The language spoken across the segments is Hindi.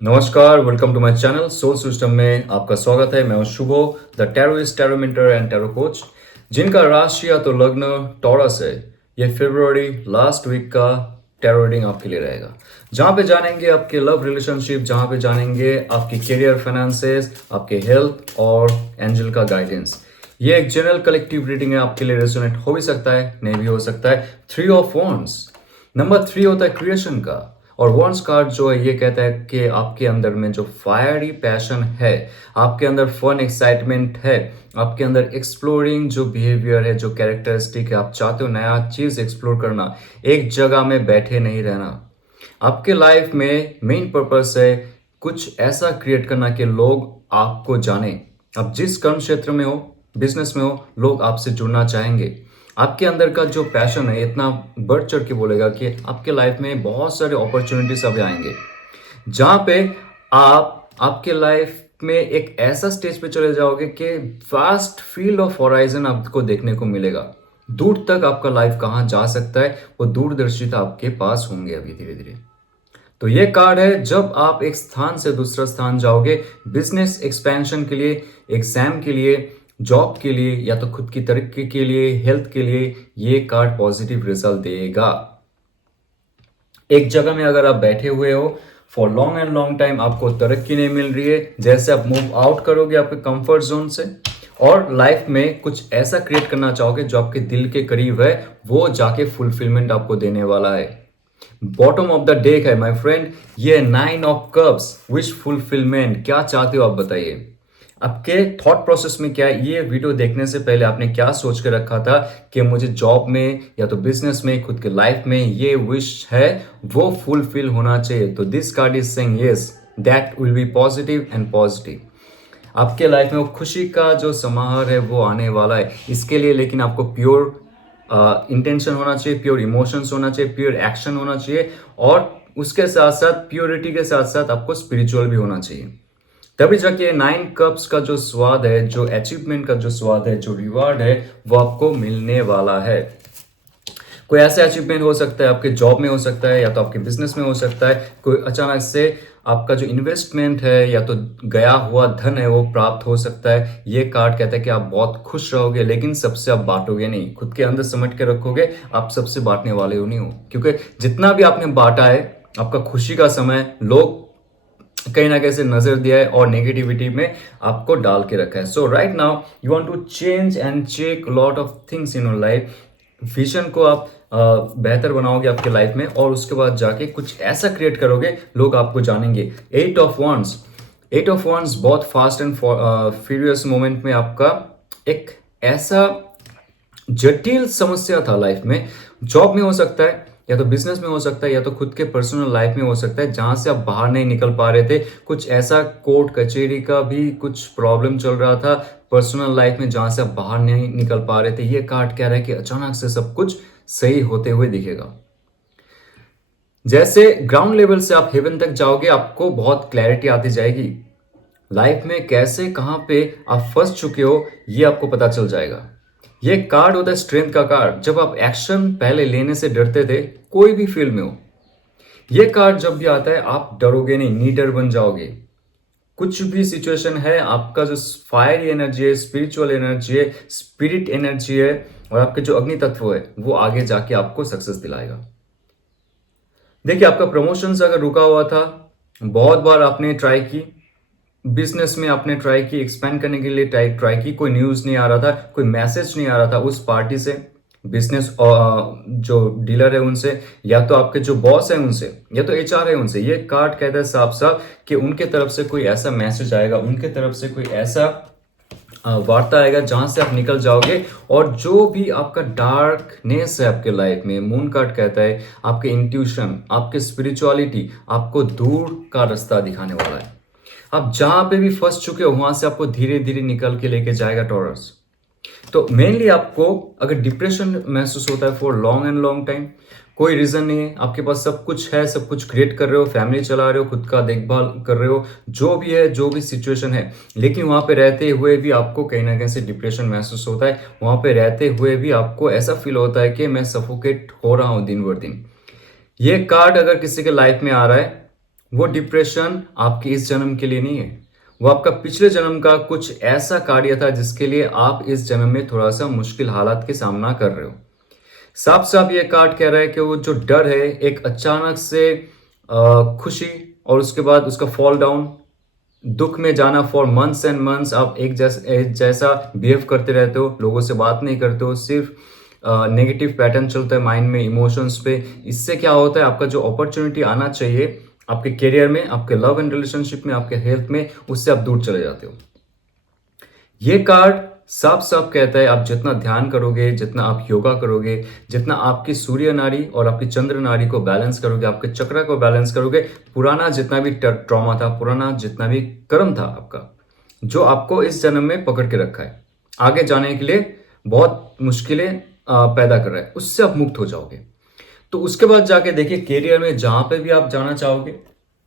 नमस्कार, welcome to my channel soul system में आपका स्वागत है। मैं हूं Shubho, the tarotist, tarot mentor and tarot coach, जिनका राशि या तो लग्न टॉरस है। ये फरवरी लास्ट वीक का टैरो रीडिंग आपके लिए रहेगा, जहां पे जानेंगे आपके लव रिलेशनशिप, जहां पे जानेंगे आपकी करियर, फाइनेंसेस, आपके हेल्थ और एंजल का गाइडेंस। ये एक जनरल कलेक्टिव रीडिंग है, आपके लिए रेजोनेट हो भी सकता है, नहीं भी हो सकता है। 3 ऑफ वॉन्ड्स, नंबर 3 होता है क्रिएशन का। और वॉन्ड्स कार्ड जो है ये कहता है कि आपके अंदर में जो फायरी पैशन है, आपके अंदर फन एक्साइटमेंट है, आपके अंदर एक्सप्लोरिंग जो बिहेवियर है, जो कैरेक्टरिस्टिक है, आप चाहते हो नया चीज एक्सप्लोर करना, एक जगह में बैठे नहीं रहना। आपके लाइफ में मेन पर्पस है कुछ ऐसा क्रिएट करना कि लोग आपको जाने। आप जिस कर्म क्षेत्र में हो, बिजनेस में हो, लोग आपसे जुड़ना चाहेंगे। आपके अंदर का जो पैशन है इतना बढ़ चढ़ के बोलेगा कि आपके लाइफ में बहुत सारे अपॉर्चुनिटीज अभी आएंगे, जहां पे आप आपके लाइफ में एक ऐसा स्टेज पे चले जाओगे कि वास्ट फील्ड ऑफ होराइजन आपको देखने को मिलेगा। दूर तक आपका लाइफ कहाँ जा सकता है, वो दूरदर्शिता आपके पास होंगे अभी धीरे धीरे। तो ये कार्ड है जब आप एक स्थान से दूसरा स्थान जाओगे, बिजनेस एक्सपेंशन के लिए, एग्जाम के लिए, जॉब के लिए, या तो खुद की तरक्की के लिए, हेल्थ के लिए, ये कार्ड पॉजिटिव रिजल्ट देगा। एक जगह में अगर आप बैठे हुए हो for long and long time, आपको तरक्की नहीं मिल रही है, जैसे आप मूव आउट करोगे आपके कंफर्ट जोन से और लाइफ में कुछ ऐसा क्रिएट करना चाहोगे जो आपके दिल के करीब है, वो जाके फुलफिलमेंट आपको देने वाला है। बॉटम ऑफ द डेक है माय फ्रेंड, ये 9 ऑफ कप्स, विश फुलफिलमेंट। क्या चाहते हो आप बताइए, आपके थॉट प्रोसेस में क्या है। ये वीडियो देखने से पहले आपने क्या सोच के रखा था कि मुझे जॉब में या तो बिजनेस में, खुद के लाइफ में ये विश है, वो फुलफिल होना चाहिए। तो this card is saying yes, that will be positive and positive. आपके लाइफ में वो खुशी का जो समाहार है वो आने वाला है। इसके लिए लेकिन आपको प्योर इंटेंशन होना चाहिए, प्योर इमोशंस होना चाहिए, प्योर एक्शन होना चाहिए, और उसके साथ साथ प्योरिटी के साथ साथ आपको स्पिरिचुअल भी होना चाहिए। तभी जाके 9 कप्स का जो स्वाद है, जो अचीवमेंट का जो स्वाद है, जो रिवार्ड है, वो आपको मिलने वाला है। कोई ऐसा अचीवमेंट हो सकता है, आपके जॉब में हो सकता है, या तो आपके बिजनेस में हो सकता है। कोई अचानक से आपका जो इन्वेस्टमेंट है या तो गया हुआ धन है वो प्राप्त हो सकता है। ये कार्ड कहता है कि आप बहुत खुश रहोगे, लेकिन सबसे आप बांटोगे नहीं, खुद के अंदर समेट के रखोगे। आप सबसे बांटने वाले हो नहीं हो, क्योंकि जितना भी आपने बांटा है, आपका खुशी का समय लोग कहीं ना कहीं से नजर दिया है और नेगेटिविटी में आपको डाल के रखा है। So right now you want to change and check lot of things in your life. Vision को आप बेहतर बनाओगे आपके लाइफ में, और उसके बाद जाके कुछ ऐसा क्रिएट करोगे, लोग आपको जानेंगे। 8 ऑफ वॉन्ड्स, 8 ऑफ वॉन्ड्स बहुत फास्ट एंड फ्यूरियस मोमेंट में आपका एक ऐसा जटिल समस्या था लाइफ में। जॉब में हो सकता है, या तो बिजनेस में हो सकता है, या तो खुद के पर्सनल लाइफ में हो सकता है, जहां से आप बाहर नहीं निकल पा रहे थे। कुछ ऐसा कोर्ट कचहरी का भी कुछ प्रॉब्लम चल रहा था पर्सनल लाइफ में, जहां से आप बाहर नहीं निकल पा रहे थे। ये कार्ड कह रहा है कि अचानक से सब कुछ सही होते हुए दिखेगा। जैसे ग्राउंड लेवल से आप हेवन तक जाओगे, आपको बहुत क्लैरिटी आती जाएगी। लाइफ में कैसे कहां पे आप फंस चुके हो, ये आपको पता चल जाएगा। ये कार्ड होता है स्ट्रेंथ का कार्ड। जब आप एक्शन पहले लेने से डरते थे, कोई भी फील्ड में हो, ये कार्ड जब भी आता है आप डरोगे नहीं, नीडर बन जाओगे। कुछ भी सिचुएशन है, आपका जो फायर एनर्जी है, स्पिरिचुअल एनर्जी है, स्पिरिट एनर्जी है, और आपके जो अग्नि तत्व है, वो आगे जाके आपको सक्सेस दिलाएगा। देखिए, आपका प्रमोशंस अगर रुका हुआ था, बहुत बार आपने ट्राई की, बिजनेस में आपने ट्राई की, एक्सपेंड करने के लिए ट्राई ट्राई की, कोई न्यूज नहीं आ रहा था, कोई मैसेज नहीं आ रहा था उस पार्टी से, बिजनेस जो डीलर है उनसे, या तो आपके जो बॉस है उनसे, या तो एचआर है उनसे। ये कार्ड कहता है साफ साफ कि उनके तरफ से कोई ऐसा मैसेज आएगा, उनके तरफ से कोई ऐसा वार्ता आएगा जहां से आप निकल जाओगे। और जो भी आपका डार्कनेस है आपके लाइफ में, मून कार्ड कहता है आपके इंट्यूशन, आपके स्पिरिचुअलिटी आपको दूर का रास्ता दिखाने वाला है। आप जहां पे भी फंस चुके हो, वहां से आपको धीरे धीरे निकल के लेके जाएगा टॉरस। तो मेनली आपको अगर डिप्रेशन महसूस होता है for long and long time, कोई रीजन नहीं है, आपके पास सब कुछ है, सब कुछ क्रिएट कर रहे हो, फैमिली चला रहे हो, खुद का देखभाल कर रहे हो, जो भी है, जो भी सिचुएशन है, लेकिन वहां पे रहते हुए भी आपको कहीं ना कहीं से डिप्रेशन महसूस होता है। वहां पे रहते हुए भी आपको ऐसा फील होता है कि मैं सफोकेट हो रहा हूं दिन भर दिन। ये कार्ड अगर किसी के लाइफ में आ रहा है, वो डिप्रेशन आपके इस जन्म के लिए नहीं है, वो आपका पिछले जन्म का कुछ ऐसा कार्य था जिसके लिए आप इस जन्म में थोड़ा सा मुश्किल हालात के सामना कर रहे हो। साफ साफ ये कार्ड कह रहा है कि वो जो डर है, एक अचानक से खुशी और उसके बाद उसका फॉल डाउन, दुख में जाना फॉर मंथ्स एंड मंथ्स। आप एक जैसा बिहेव करते रहते हो, लोगों से बात नहीं करते हो, सिर्फ नेगेटिव पैटर्न चलता है माइंड में, इमोशंस पे। इससे क्या होता है, आपका जो अपॉर्चुनिटी आना चाहिए आपके करियर में, आपके लव एंड रिलेशनशिप में, आपके हेल्थ में, उससे आप दूर चले जाते हो। ये कार्ड साफ साफ कहता है आप जितना ध्यान करोगे, जितना आप योगा करोगे, जितना आपकी सूर्य नाड़ी और आपकी चंद्र नाड़ी को बैलेंस करोगे, आपके चक्र को बैलेंस करोगे, पुराना जितना भी ट्रॉमा था, पुराना जितना भी कर्म था आपका, जो आपको इस जन्म में पकड़ के रखा है, आगे जाने के लिए बहुत मुश्किलें पैदा कर रहा है, उससे आप मुक्त हो जाओगे। तो उसके बाद जाके देखिए करियर में जहां पे भी आप जाना चाहोगे,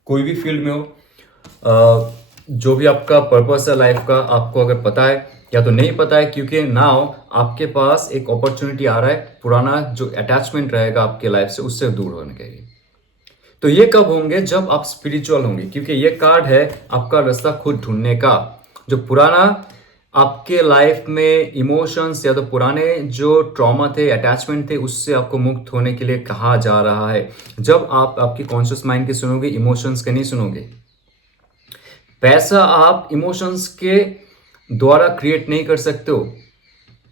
कोई भी फील्ड में हो, जो भी आपका पर्पस है लाइफ का, आपको अगर पता है या तो नहीं पता है, क्योंकि नाउ आपके पास एक अपॉर्चुनिटी आ रहा है, पुराना जो अटैचमेंट रहेगा आपके लाइफ से उससे दूर होने के लिए। तो ये कब होंगे, जब आप स्पिरिचुअल होंगे, क्योंकि ये कार्ड है आपका रास्ता खुद ढूंढने का। जो पुराना आपके लाइफ में इमोशंस या तो पुराने जो ट्रॉमा थे, अटैचमेंट थे, उससे आपको मुक्त होने के लिए कहा जा रहा है। जब आप आपकी कॉन्शियस माइंड की सुनोगे, इमोशंस के नहीं सुनोगे। पैसा आप इमोशंस के द्वारा क्रिएट नहीं कर सकते हो,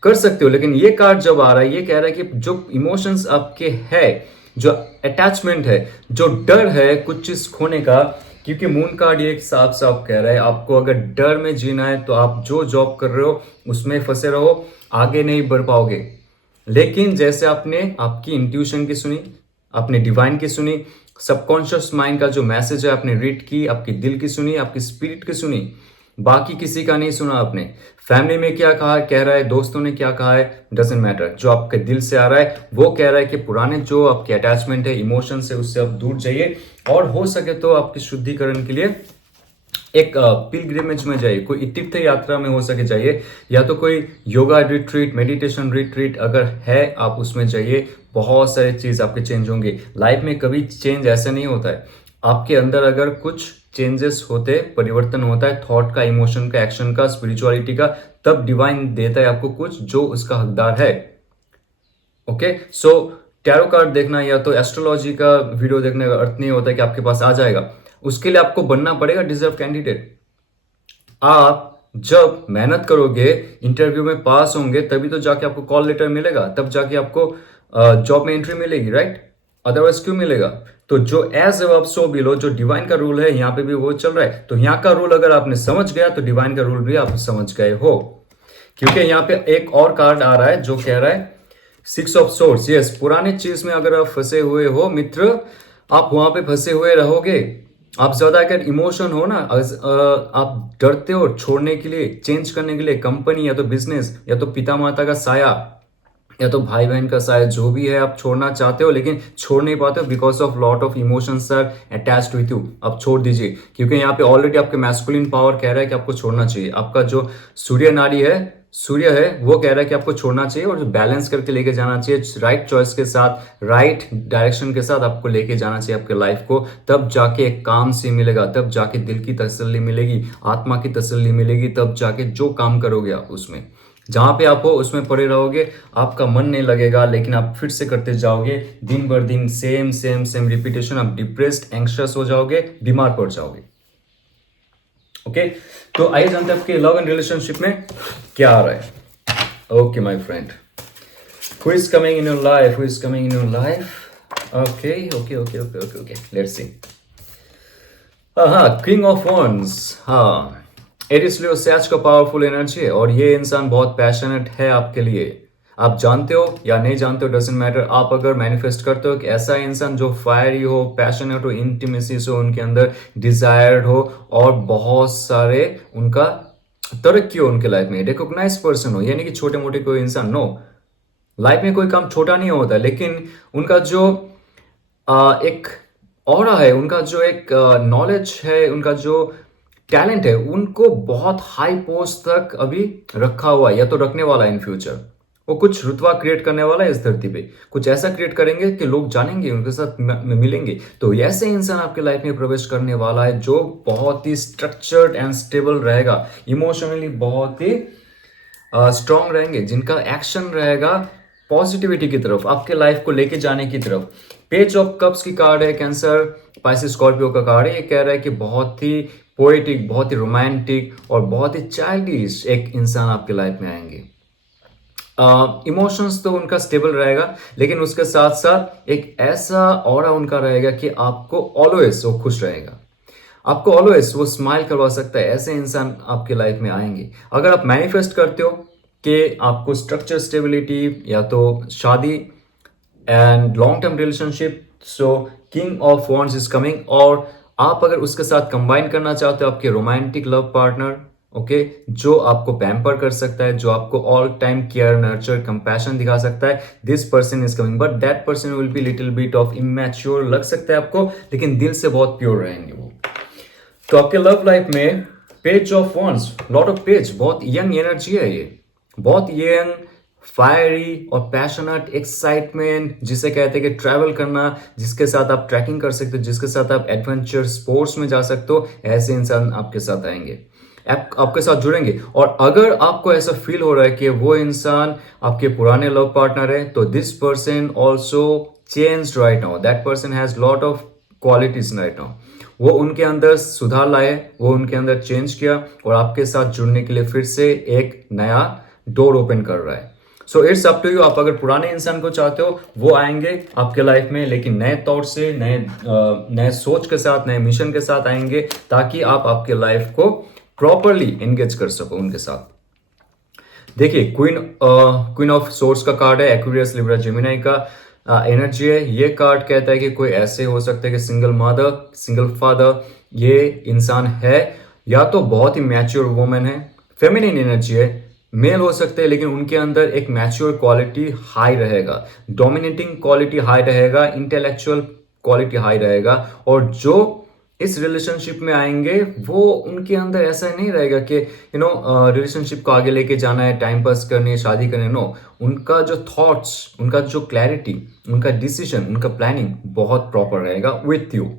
कर सकते हो, लेकिन ये कार्ड जब आ रहा है ये कह रहा है कि जो इमोशंस आपके है, जो अटैचमेंट है, जो डर है कुछ चीज खोने का, क्योंकि मून कार्ड ये साफ साफ कह रहा है आपको अगर डर में जीना है तो आप जो जॉब कर रहे हो उसमें फंसे रहो, आगे नहीं बढ़ पाओगे। लेकिन जैसे आपने आपकी इंट्यूशन की सुनी, आपने डिवाइन की सुनी, सबकॉन्शियस माइंड का जो मैसेज है आपने रीड की, आपकी दिल की सुनी, आपकी स्पिरिट की सुनी, बाकी किसी का नहीं सुना आपने। फैमिली में क्या कहा कह रहा है, दोस्तों ने क्या कहा है, डजंट मैटर। जो आपके दिल से आ रहा है वो कह रहा है कि पुराने जो आपके अटैचमेंट है, इमोशन है, उससे आप दूर जाइए, और हो सके तो आपकी शुद्धिकरण के लिए एक पिलग्रिमेज में जाइए, कोई तीर्थ यात्रा में हो सके जाइए, या तो कोई योगा रिट्रीट, मेडिटेशन रिट्रीट अगर है आप उसमें जाइए। बहुत सारी चीज आपके चेंज होंगे लाइफ में। कभी चेंज ऐसे नहीं होता है, आपके अंदर अगर कुछ चेंजेस होते, परिवर्तन होता है थॉट का, इमोशन का, एक्शन का, स्पिरिचुअलिटी का, तब डिवाइन देता है आपको कुछ जो उसका हकदार है। ओके, सो टैरो कार्ड देखना या तो एस्ट्रोलॉजी का वीडियो देखने का अर्थ नहीं होता है कि आपके पास आ जाएगा। उसके लिए आपको बनना पड़ेगा डिजर्व कैंडिडेट। आप जब मेहनत करोगे, इंटरव्यू में पास होंगे, तभी तो जाके आपको कॉल लेटर मिलेगा, तब जाके आपको जॉब में एंट्री मिलेगी, राइट? अदरवाइज क्यों मिलेगा? तो जो एज अब सो बिलो, जो डिवाइन का रूल है यहाँ पे भी वो चल रहा है। तो यहाँ का रूल अगर आपने समझ गया तो डिवाइन का रूल भी आप समझ गए हो। क्योंकि यहाँ पे एक और कार्ड आ रहा है जो कह रहा है सिक्स ऑफ सोर्स। यस, पुराने चीज में अगर आप फंसे हुए हो मित्र, आप वहां पे फंसे हुए रहोगे। आप ज्यादा अगर इमोशन हो ना, आप डरते हो छोड़ने के लिए, चेंज करने के लिए, कंपनी या तो बिजनेस या तो पिता माता का साया या तो भाई बहन का साया, जो भी है आप छोड़ना चाहते हो लेकिन छोड़ नहीं पाते हो because of lot of emotions are attached with you. आप छोड़ दीजिए, क्योंकि यहाँ पे ऑलरेडी आपके मैस्कुलिन पावर कह रहा है कि आपको छोड़ना चाहिए। आपका जो सूर्य नाड़ी है, सूर्य है, वो कह रहा है कि आपको छोड़ना चाहिए और बैलेंस करके लेके जाना चाहिए, राइट चॉइस के साथ, राइट डायरेक्शन के साथ आपको लेके जाना चाहिए आपके लाइफ को। तब जाके एक काम सी मिलेगा, तब जाके दिल की तसल्ली मिलेगी, आत्मा की तसल्ली मिलेगी, तब जाके जो काम करोगे आप उसमें, जहां पे आप हो उसमें पड़े रहोगे, आपका मन नहीं लगेगा, लेकिन आप फिर से करते जाओगे, दिन भर दिन सेम सेम सेम रिपीटेशन, आप डिप्रेस्ड, एंग्शियस हो जाओगे, बीमार पड़ जाओगे। ओके, तो आइए जानते हैं आपके लव एंड रिलेशनशिप में क्या आ रहा है। Okay my friend, who is coming in your life, who is coming in your life. Okay okay okay okay okay okay, let's see. हाँ, किंग ऑफ वॉन्ड्स। हाँ, एरिस लियो सैच का पावरफुल एनर्जी है और ये इंसान बहुत पैशनेट है आपके लिए। आप जानते हो या नहीं जानते हो, डजंट मैटर। आप अगर मैनिफेस्ट करते हो कि ऐसा इंसान जो फायरी हो, पैशनेट हो, इंटीमेसी हो उनके अंदर, डिजायर्ड हो और बहुत सारे उनका तरक्की हो उनके लाइफ में, रिकॉग्नाइज पर्सन हो, यानी कि छोटे मोटे कोई इंसान, नो, लाइफ में कोई काम छोटा नहीं होता, लेकिन उनका जो एक ऑरा है, उनका जो एक नॉलेज है, उनका जो टैलेंट है, उनको बहुत हाई पोस्ट तक अभी रखा हुआ है या तो रखने वाला है इन फ्यूचर। वो कुछ रुतबा क्रिएट करने वाला है इस धरती पे, कुछ ऐसा क्रिएट करेंगे कि लोग जानेंगे, उनके साथ मिलेंगे। तो ऐसे इंसान आपके लाइफ में प्रवेश करने वाला है जो बहुत ही स्ट्रक्चर्ड एंड स्टेबल रहेगा, इमोशनली बहुत ही स्ट्रांग रहेंगे, जिनका एक्शन रहेगा पॉजिटिविटी की तरफ, आपके लाइफ को लेके जाने की तरफ। पेज ऑफ कप्स की कार्ड है, कैंसर स्पाइसिस स्कॉर्पियो का कार्ड है। ये कह रहा है कि बहुत ही पोएटिक, बहुत ही रोमांटिक और बहुत ही चाइल्डिश एक इंसान आपके लाइफ में आएंगे। इमोशंस तो उनका स्टेबल रहेगा, लेकिन उसके साथ साथ एक ऐसा ऑरा उनका रहेगा कि आपको ऑलवेज वो खुश रहेगा, आपको ऑलवेज वो स्माइल करवा सकता है। ऐसे इंसान आपके लाइफ में आएंगे। अगर आप मैनिफेस्ट करते हो कि आपको स्ट्रक्चर स्टेबिलिटी या तो शादी and long term relationship, so king of wands is coming. और आप अगर उसके साथ कंबाइन करना चाहते हो आपके रोमांटिक लव पार्टनर, ओके, जो आपको पैम्पर कर सकता है, जो आपको all time care, nurture, compassion दिखा सकता है, this person is coming. But that person will be little bit of immature लग सकता है आपको, लेकिन दिल से बहुत प्योर रहेंगे वो। तो आपके लव लाइफ में page of wands, lot of page, बहुत यंग एनर्जी है ये, बहुत यंग, फायरी और पैशनेट, एक्साइटमेंट, जिसे कहते हैं कि ट्रैवल करना, जिसके साथ आप ट्रैकिंग कर सकते हो, जिसके साथ आप एडवेंचर स्पोर्ट्स में जा सकते हो, ऐसे इंसान आपके साथ आएंगे, आपके साथ जुड़ेंगे। और अगर आपको ऐसा फील हो रहा है कि वो इंसान आपके पुराने लव पार्टनर है, तो this person also change right now, that person has lot of qualities right now. वो उनके अंदर सुधार लाए, वो उनके अंदर चेंज किया और आपके साथ जुड़ने के लिए फिर से एक नया डोर ओपन कर रहा है। So it's up to you. आप अगर पुराने इंसान को चाहते हो, वो आएंगे आपके लाइफ में, लेकिन नए तौर से, नए सोच के साथ, नए मिशन के साथ आएंगे, ताकि आप आपके लाइफ को प्रॉपरली एंगेज कर सको उनके साथ। देखिए, क्वीन ऑफ सोर्स का कार्ड है, एक्वेरियस, लिब्रा, जेमिनी का एनर्जी है। ये कार्ड कहता है कि कोई ऐसे हो सकते हैं कि सिंगल मदर, सिंगल फादर ये इंसान है, या तो बहुत ही मैच्योर वुमेन है, फेमिनिन एनर्जी है, मेल हो सकते हैं, लेकिन उनके अंदर एक मैच्योर क्वालिटी हाई रहेगा, डोमिनेटिंग क्वालिटी हाई रहेगा, इंटेलेक्चुअल क्वालिटी हाई रहेगा। और जो इस रिलेशनशिप में आएंगे, वो उनके अंदर ऐसा नहीं रहेगा कि रिलेशनशिप को आगे लेके जाना है, टाइम पास करनी है, शादी करनी है। नो, उनका जो थॉट्स, उनका जो क्लैरिटी, उनका डिसीजन, उनका प्लानिंग बहुत प्रॉपर रहेगा विथ यू।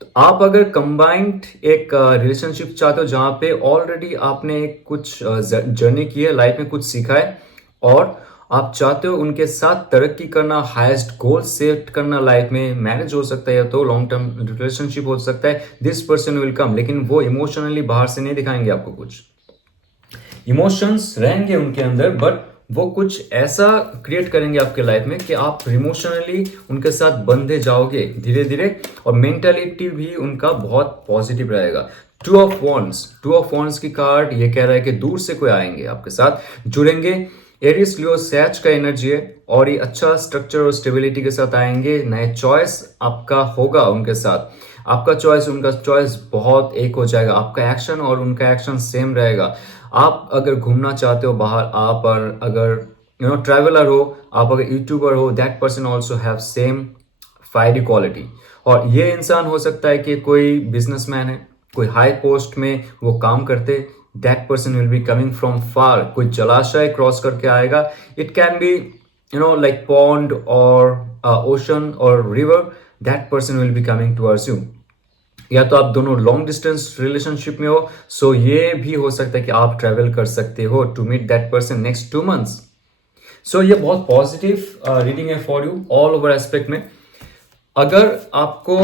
तो आप अगर कंबाइंड एक रिलेशनशिप चाहते हो, जहां पे ऑलरेडी आपने कुछ जर्नी की है, लाइफ में कुछ सीखा है, और आप चाहते हो उनके साथ तरक्की करना, हाईएस्ट गोल सेट करना लाइफ में, मैरिज हो सकता है या तो लॉन्ग टर्म रिलेशनशिप हो सकता है, दिस पर्सन विल कम। लेकिन वो इमोशनली बाहर से नहीं दिखाएंगे आपको, कुछ इमोशंस रहेंगे उनके अंदर, बट वो कुछ ऐसा क्रिएट करेंगे आपके लाइफ में कि आप इमोशनली उनके साथ बंधे जाओगे धीरे धीरे, और मेंटालिटी भी उनका बहुत पॉजिटिव रहेगा। टू ऑफ वॉन्ड्स की कार्ड ये कह रहा है कि दूर से कोई आएंगे, आपके साथ जुड़ेंगे। एरिस, लियो, सैच का एनर्जी है, और ये अच्छा स्ट्रक्चर और स्टेबिलिटी के साथ आएंगे। नए चॉइस आपका होगा उनके साथ, आपका चॉइस उनका चॉइस बहुत एक हो जाएगा, आपका एक्शन और उनका एक्शन सेम रहेगा। आप अगर घूमना चाहते हो बाहर, आप अगर ट्रैवलर हो, आप अगर यूट्यूबर हो, that person also have same fiery quality. और ये इंसान हो सकता है कि कोई बिजनेसमैन है, कोई हाई पोस्ट में वो काम करते, that person will be coming from far, कोई जलाशय क्रॉस करके आएगा। It can be like pond और ओशन और river, that person will be coming towards you. या तो आप दोनों लॉन्ग डिस्टेंस रिलेशनशिप में हो, सो ये भी हो सकता है कि आप ट्रेवल कर सकते हो to meet that person next 2 months। So ये बहुत पॉजिटिव रीडिंग है for you all over aspect में। अगर आपको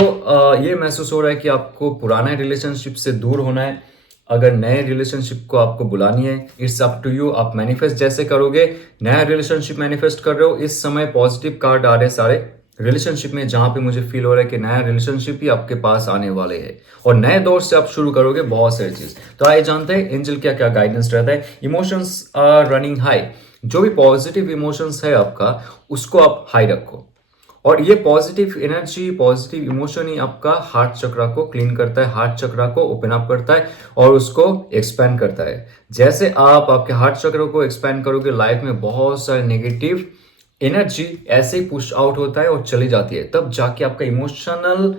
ये महसूस हो रहा है कि आपको पुराने रिलेशनशिप से दूर होना है, अगर नए रिलेशनशिप को आपको बुलानी है, इट्स अप टू यू। आप मैनिफेस्ट जैसे करोगे, नया रिलेशनशिप मैनिफेस्ट कर रहे हो, इस समय पॉजिटिव कार्ड आ रहे हैं सारे रिलेशनशिप में, जहां पे मुझे फील हो रहा है कि नया रिलेशनशिप ही आपके पास आने वाले हैं, और नए दौर से आप शुरू करोगे बहुत सारी चीज। तो आइए जानते हैं एंजल क्या क्या गाइडेंस रहता है। इमोशंस आर रनिंग हाई, जो भी पॉजिटिव इमोशंस है आपका, उसको आप हाई रखो, और ये पॉजिटिव एनर्जी, पॉजिटिव इमोशन ही आपका हार्ट चक्रा को क्लीन करता है, हार्ट चक्रा को ओपन अप करता है और उसको एक्सपैंड करता है। जैसे आप आपके हार्ट चक्र को एक्सपैंड करोगे, लाइफ में बहुत सारे नेगेटिव एनर्जी ऐसे ही पुश आउट होता है और चली जाती है, तब जाके आपका इमोशनल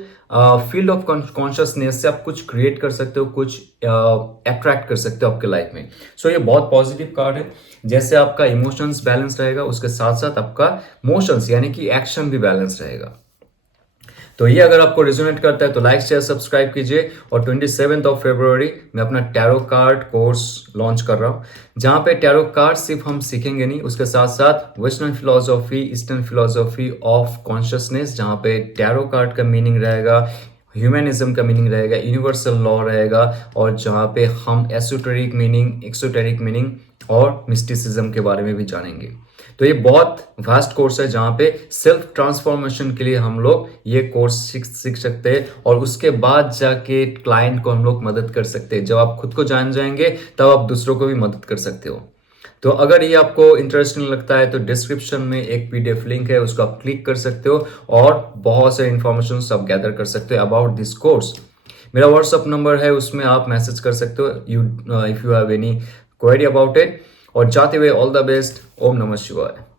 फील्ड ऑफ कॉन्शियसनेस से आप कुछ क्रिएट कर सकते हो, कुछ अट्रैक्ट कर सकते हो आपके लाइफ में। सो ये बहुत पॉजिटिव कार्ड है। जैसे आपका इमोशंस बैलेंस रहेगा, उसके साथ साथ आपका मोशंस यानी कि एक्शन भी बैलेंस रहेगा। तो ये अगर आपको रिजोनेट करता है तो लाइक शेयर सब्सक्राइब कीजिए। और 27 मैं अपना टैरो कार्ड कोर्स लॉन्च कर रहा हूँ, जहाँ पे टैरो कार्ड सिर्फ हम सीखेंगे नहीं, उसके साथ साथ western philosophy, eastern philosophy of consciousness, जहाँ पे टैरो कार्ड का मीनिंग रहेगा, ह्यूमनिज्म का मीनिंग रहेगा, यूनिवर्सल लॉ रहेगा, और जहाँ पे हम एसोटेरिक मीनिंग, एक्सोटेरिक मीनिंग और मिस्टिसिज्म के बारे में भी जानेंगे। तो ये बहुत वास्ट कोर्स है, जहाँ पे सेल्फ ट्रांसफॉर्मेशन के लिए हम लोग ये कोर्स सीख सकते हैं, और उसके बाद जाके क्लाइंट को हम लोग मदद कर सकते हैं। जब आप खुद को जान जाएंगे तब आप दूसरों को भी मदद कर सकते हो। तो अगर ये आपको इंटरेस्टिंग लगता है तो डिस्क्रिप्शन में एक पीडीएफ लिंक है, उसको आप क्लिक कर सकते हो और बहुत सारे इंफॉर्मेशन आप गैदर कर सकते हो अबाउट दिस कोर्स। मेरा व्हाट्सअप नंबर है, उसमें आप मैसेज कर सकते हो if you have any query about it. और जाते हुए ऑल द बेस्ट। ओम नमः शिवाय।